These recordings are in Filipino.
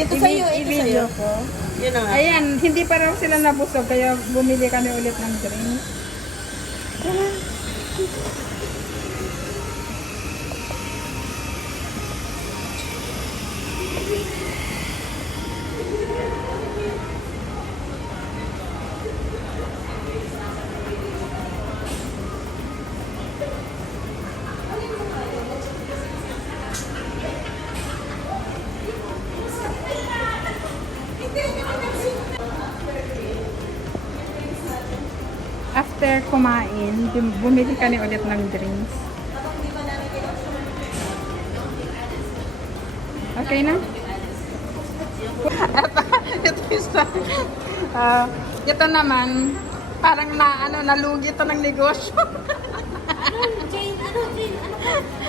Ito sa'yo, ito sa'yo. I-video ko. Yun na nga. Ayan, hindi pa raw sila nabusog, kaya bumili kami ulit ng drink. After kumain, bumili kami ulit ng drinks. Okay na? Ito isa. Ito naman, parang nalugi ito ng negosyo. Jane, ano?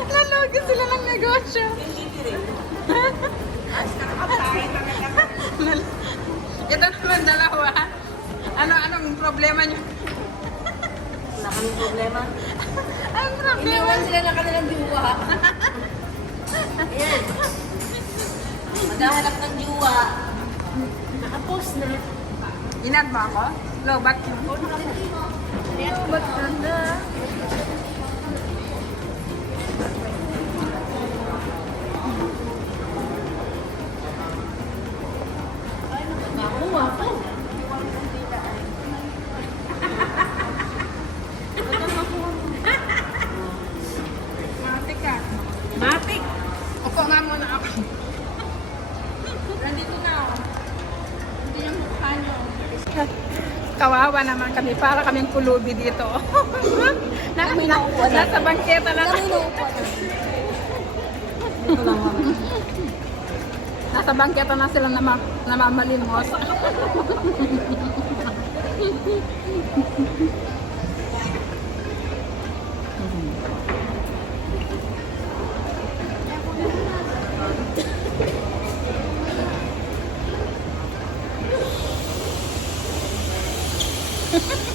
Nalugi sila ng negosyo. Ito naman dalawa. Anong problema niyo? Wala kaming problema. Ang problema. Iniwan sila ng kanilang diwa. Ayan. Maghahanap ng diwa. Nakapost na. Inad ba ako? Lobat mo? Lobat ka na. Nakakuha ko. Matik ka. Matik. Upo nga muna ako. Nandito na ako. Hindi yung mukha nyo. Kawawa naman kami. Para kaming pulubi dito. Kami nauupo na. Nasa bangketa na. Kami nauupo na. Dito lang ako. Nasa bangketa na sila namamalimos.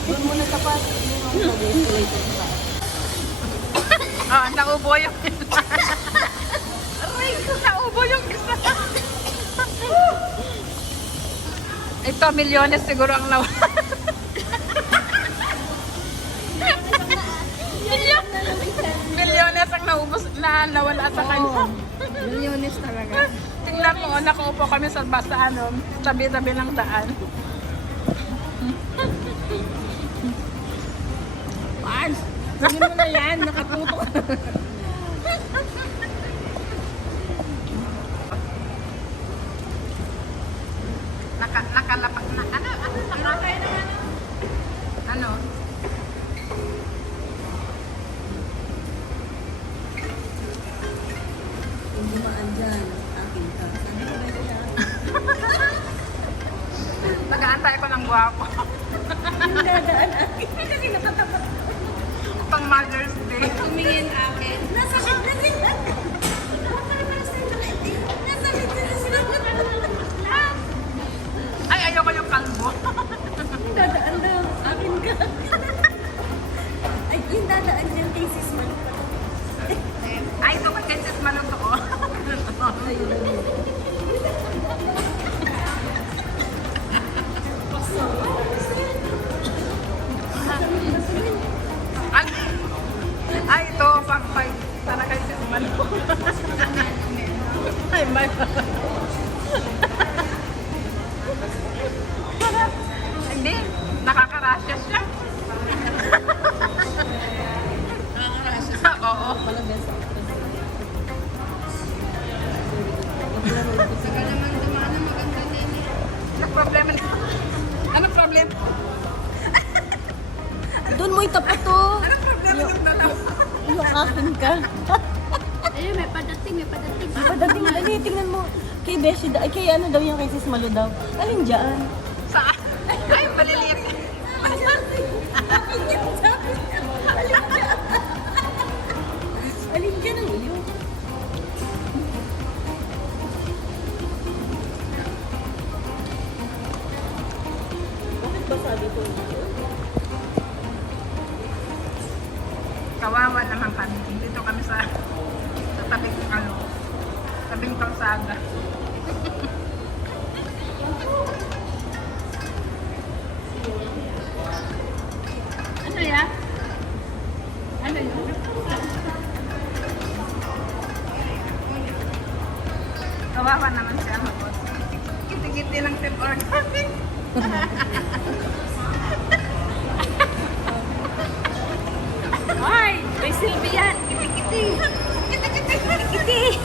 Doon muna tapat. Naubo yung isa. Aray ko, naubo yung isa. Ito, milyones siguro ang nawala. Milyones ang naubos na nawala sa kanya. Milyones talaga. Tingnan mo, nakaupo kami sa basta tabi-tabi ng daan. Mars, sabihin mo na yan. Nakatutok. Nakalapak na. Ano? Kung dumaan dyan, akin ka. Sabi ko ba siya? Nag-aantay ko ng guwapo. Yung dadaan akin. Kasi nakatapat. Pang Mother's Day. Tumingin akin. Nasa bit na sila. Nasa bit na sila. Ay, ayoko yung kalbo. Yung dadaan daw. Akin ka. Ay, yung dadaan dyan kay sis man. Ay, ito ba kay Sis Manu to? Ayun lang yun. Ay, ito, pang fight. Sana kay Sis Manu. Ay, may... Hindi, nakakarasya siya. Nakakarasya. Oo. Malagyan sa akin. Saka naman dumaan na maganda din eh. Anong problema na? Anong problema? Doon mo itapat to. Anong problema ng dalawa? Yung akin ka. Ayun, may padating, may padating. Padating na. Hindi, tingnan mo. Kay Beshi, kay ano daw yung kay sis Malo daw. Alin dyan? Saan? Ay, maliliit. Alin dyan ang iyo? Bakit ba sabi ko iyo? Kawawa naman kami. Dito kami sa tabing tabing kalsada. Ano yan? Ano yun? Kawawa naman siya. Kiti-kiti ng tip order. Ay, may silbi yan. Kiti-kiti. Kiti-kiti. Kiti-kiti.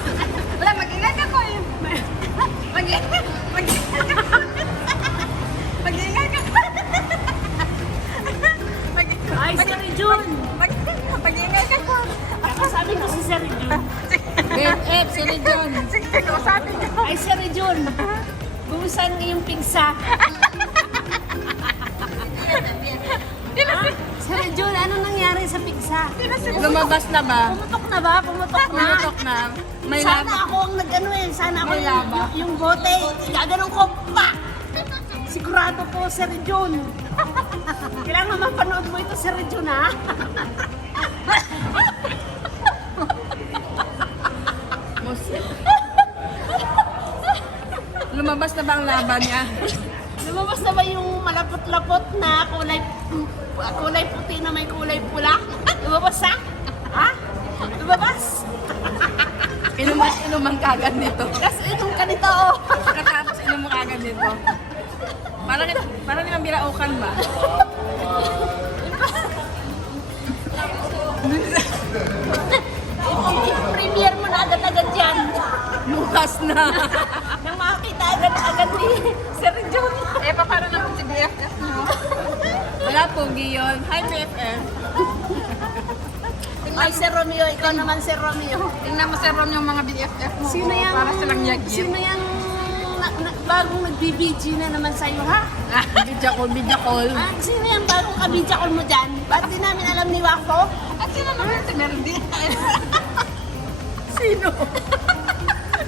Wala, mag-ingat ako eh. Mag-ingat. Mag-ingat ako. Mag-ingat ako. Ay, si Jun! Mag-ingat ako. Sabi ko si Sir Jun. BFF, si John. Sige, kausapin ko. Ay, Sir Jun! Bumusan iyong pingsa. Sir Jun, ano nangyari sa pingsa? Lumabas na ba? Pumutok na ba? Pumutok na? Pumutok na. May Sana laba. ako ang nag-ano eh. Sana ako May laba. yung bote. Gaganon ko pa! Sigurado po, Sir Jun. Kailangan mapanood mo ito, Sir Jun, ha? Lumabas na ba ang laban niya? Lumabas na ba yung malapot-lapot na kulay puti na may kulay pula? Lumabas na? Ha? Lumabas? Inuman kagad nito. Tapos itong kanito, oh. Katapos inuman kagad nito. Parang nilang biraukan ba? I-premiere mo na agad-agad yan. Bukas na. Nang makakita agad-agad ni Sir Jun. Eh, paano naman si BFF mo? Wala pogi yun. Hi, BFF. Ay, Sir Romeo, ikaw naman, Sir Romeo. Tingnan mo si Rom yung mga BFF mo. Sino yung... Para silang yagit. Sino yung bagong nag-BBG na naman sa'yo, ha? Video call. Ah, sino yung bagong kabidya mo dyan? Ba't di namin alam ni Wako? At sino naman si Merdi? Sino?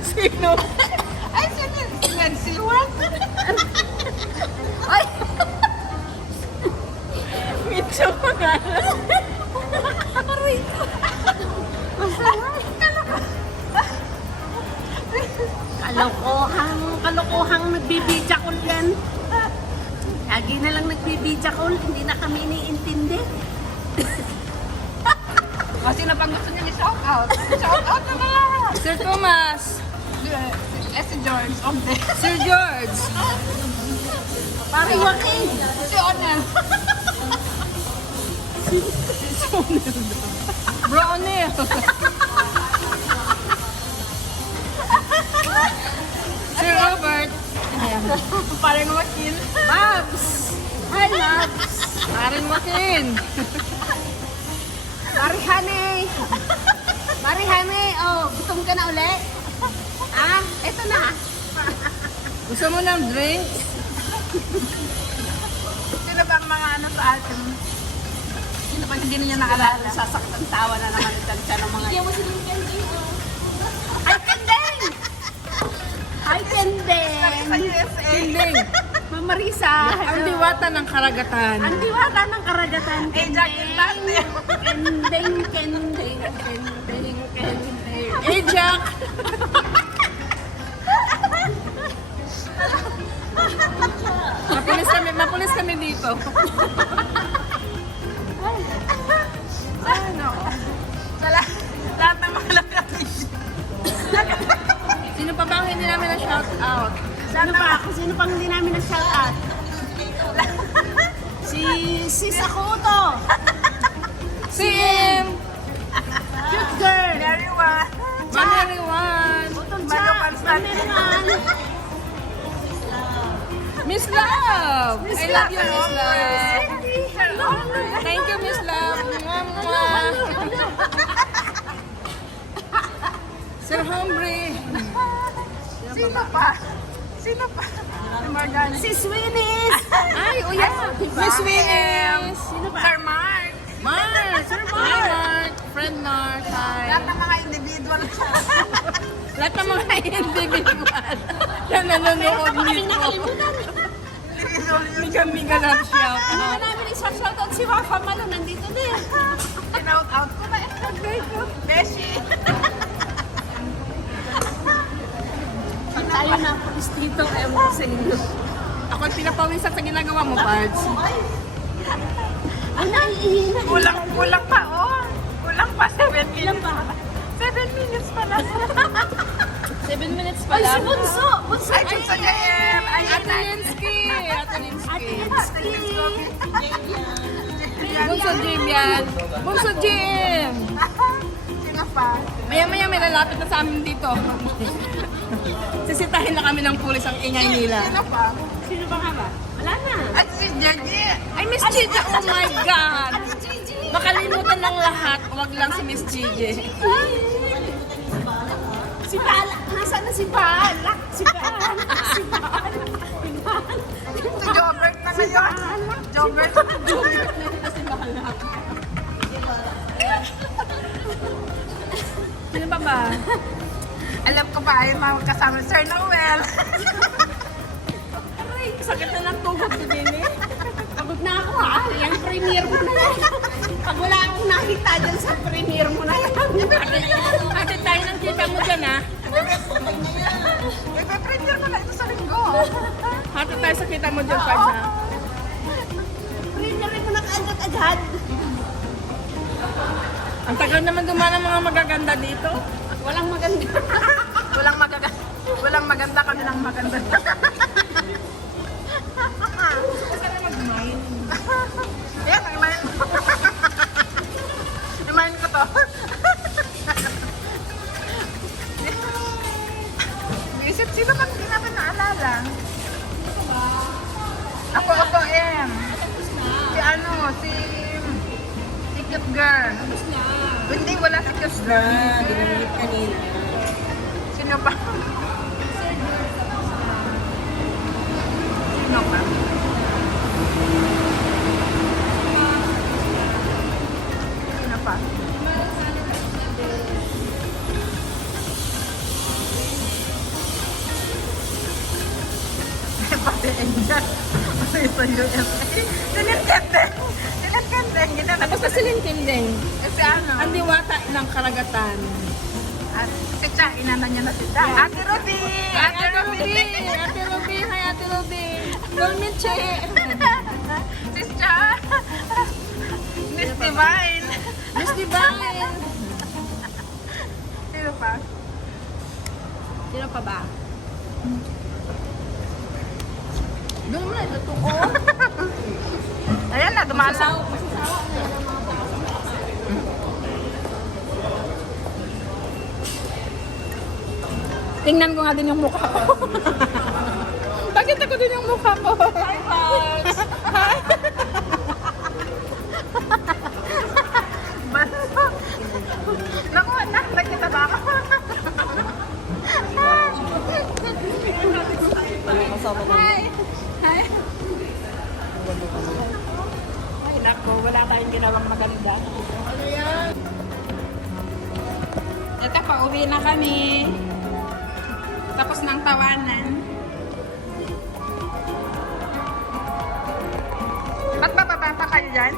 Sino? Ay, sino? Si Mercy What? Ay! Medyo mga. Aray ko! Kalokohang nagbibidya ko yan. Lagi na lang nagbibidya ko, hindi na kami iniintindi. O, sino pang gusto niya ni-shout out? Shout out na mga! Sir Thomas. Si George. Okay. Sir George. Pare Joaquin! Si Onel. Bro O'Neil. Sir Robert. Parang wakil. Babs. Hi, Babs. Maring Joaquin. Marihane, oh, gutom ka na uli? Ah, eto na. Gusto mo ng drinks? Sino ba ang mga ano sa atin? Sino pag hindi niya naalala? Sasaktan tawa na naman siya ng mga... Hindi mo si Kending. Ay, Kendeng! Ay, Kendeng! Sa USA. Kending. Mama Marisa. Ang diwata ng karagatan. Ang diwata ng karagatan. Eh, Jackie Tante. Kendeng, kendeng, kendeng, kendeng. Eh, Jack. Mapulis kami dito. Ano? Lahat ng mga lakadis. Sino pa ba ang hindi namin na-shout out? Sino pang hindi namin na-shout out? Si Sis Akuto. Si Em. Cute girl. Everyone. Maneriwan. Utol Bago siya. Constantine. Maneriwan. Miss Love. I love you, Miss Love. Hello. Thank you, Miss Love. Mwah, mwah. Sir Hombre. Sino pa? Sino pa? Morgan. Si Sweeney's. Ay, oh yeah. Miss Williams. Sino ba? Sir Mark. Mark. Sir Mark. Hi, Mark. Friend Mark. Hi. Lahat ng mga individual. Lahat ng mga individual na nanonood nito. Miga-miga lang shout Hindi out. na namin isa-shout out si Wafa Malo. Nandito din. Shout out ko na. Beshi. Pag tayo na Tito, ayaw mo sa inyo. Ako'y pinapawisan sa ginagawa mo, Pards. Ay, naiihi na. Kulang pa, oh. Kulang pa, 7 Ilan minutes. pa? 7 minutes pa lang. 7 minutes pa Ay, si lang. Bunso! Bunso! Ay, Bunso JM! Ay, Ate Linsky! Ate Linsky! Bunso Jim yan. Bunso Jim! Sino pa? Maya-maya may lalapit na sa amin dito. Sisitahin na kami ng pulis ang ingay nila. Sino pa? Sino ba nga ba? Wala na. At si Gigi. Ay, Miss Gigi! Oh my God! Ate Gigi! Makalimutan ng lahat. Huwag lang si Miss Gigi. Si Bala! Nasaan na si Bala? Si Bala! Si Bala! Si Jobert na ngayon. Jobert. Sino pa ba? Alam ko pa, ayaw mga kasama si Sir Noel. Aray, sakit na ng tuhod ko din eh. Pagod na ako ha. Yung premiere mo na yan. Pag wala akong nakita dyan sa premiere mo na yan. Ate tayo ng kita mo dyan ha. Nagpa-printer ko na ito sa linggo. Hati tayo sa kita mo dyan, Pards ha. Premiere mo na kaagad-agad. Ang tagal naman dumaan ng mga magaganda dito. Walang maganda. Walang maganda kami ng maganda. Yan, ang imahin ko. Imahin ko to. Isip, sino ba hindi namin naalala? Ako, M. Si cute girl. Hindi, wala si cute girl. Ginamit kanina. Sino pa? Sino pa? Sino pa? Pati Angel. Pati sa USA. Sinintente. Sinintente. Tapos na silintinding. Kasi ano? Ang diwata ng karagatan. At si Cha, inana niya na si Cha. Ate Ruby! Ate Ruby! Ate Ruby! Hi, Ate Ruby! Dolmen Che! Si Cha! Miss Divine! Miss Divine! Sino pa? Sino pa ba? Doon mo na, ito ko. Ayan na, dumaan na. Tingnan ko nga din yung mukha ko. Bakit ako din yung mukha ko? Hi, Pards! Hi! Naku, anak, nakita ba ako? Hi! Hi! Ay, nako. Wala tayong ginawang maganda. Ano yan? Ito, pauwi na kami. Tapos ng tawanan. Ba't bababa pa kayo dyan?